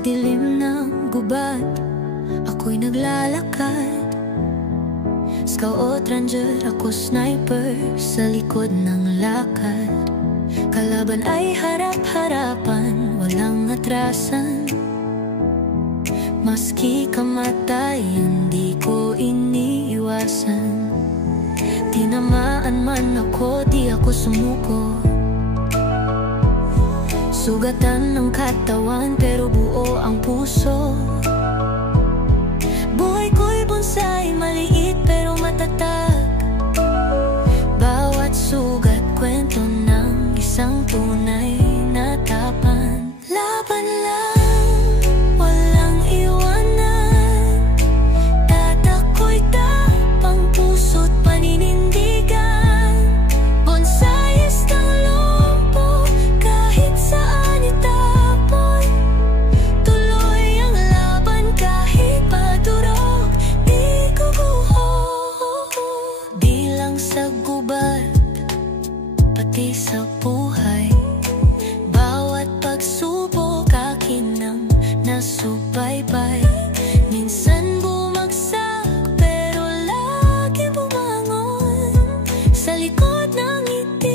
dilim ng gubat, ako'y naglalakad. Scout ranger, ako sniper, sa likod ng lakad. Kalaban ay harap-harapan, walang atrasan. Maski kamatay, hindi ko iniiwasan. Tinamaan man ako, di ako sumuko. Sugatan ng katawan, pero buo ang puso. Buhay ko'y bonsai, maliit pero matatag. Bawat sugat, kwento ng isang tunay na tapang. Laban lang, walang iwanan. Tatako'y tapang, puso't paninindigan. Bonsais ng lumpo, kahit saan itapon. Tuloy ang laban kahit padurog, di guguho. Di lang sa gubat, pati sa buhay. Bawat pagsubok akin ang nasubaybay. Minsan bumagsak pero lagi bumangon. Sa likod ng ngiti